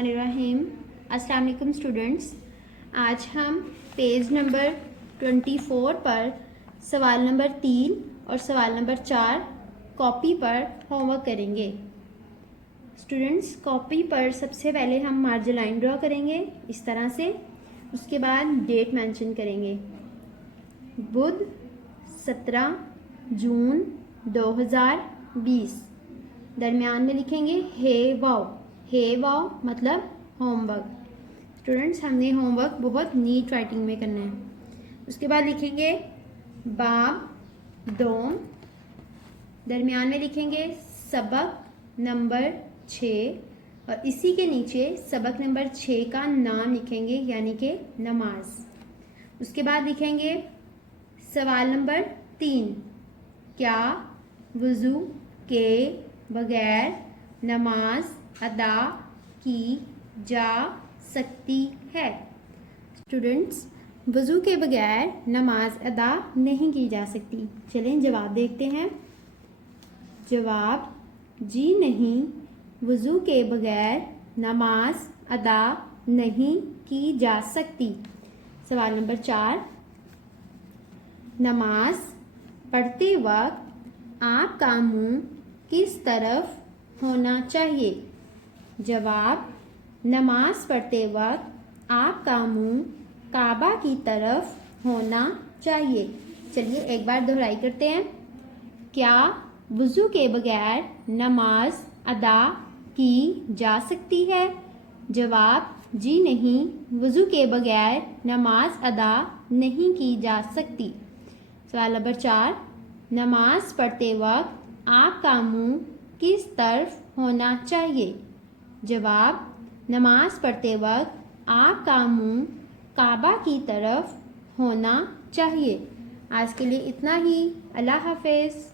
الرحمن الرحیم۔ السلام علیکم اسٹوڈنٹس، آج ہم پیج نمبر 24 پر سوال نمبر 3 اور سوال نمبر 4 کاپی پر ہوم ورک کریں گے۔ اسٹوڈنٹس، کاپی پر سب سے پہلے ہم مارجن لائن ڈرا کریں گے اس طرح سے، اس کے بعد ڈیٹ مینشن کریں گے۔ بدھ 17 جون 2020، درمیان میں لکھیں گے ہے واو مطلب ہوم ورک۔ اسٹوڈنٹس، ہم نے ہوم ورک بہت نیٹ رائٹنگ میں کرنا ہے۔ اس کے بعد لکھیں گے باب دوم، درمیان میں لکھیں گے سبق نمبر 6 اور اسی کے نیچے سبق نمبر 6 کا نام لکھیں گے یعنی کہ نماز۔ اس کے بعد لکھیں گے سوال نمبر 3، کیا وضو کے بغیر نماز ادا کی جا سکتی ہے؟ اسٹوڈنٹس، وضو کے بغیر نماز ادا نہیں کی جا سکتی۔ چلیں جواب دیکھتے ہیں۔ جواب: جی نہیں، وضو کے بغیر نماز ادا نہیں کی جا سکتی۔ سوال نمبر 4، نماز پڑھتے وقت آپ کا منہ کس طرف ہونا چاہیے؟ جواب: نماز پڑھتے وقت آپ کا منہ کعبہ کی طرف ہونا چاہیے۔ چلیے ایک بار دہرائی کرتے ہیں۔ کیا وضو کے بغیر نماز ادا کی جا سکتی ہے؟ جواب: جی نہیں، وضو کے بغیر نماز ادا نہیں کی جا سکتی۔ سوال نمبر 4، نماز پڑھتے وقت آپ کا منہ کس طرف ہونا چاہیے؟ جواب: نماز پڑھتے وقت آپ کا منہ کعبہ کی طرف ہونا چاہیے۔ آج کے لیے اتنا ہی۔ اللہ حافظ۔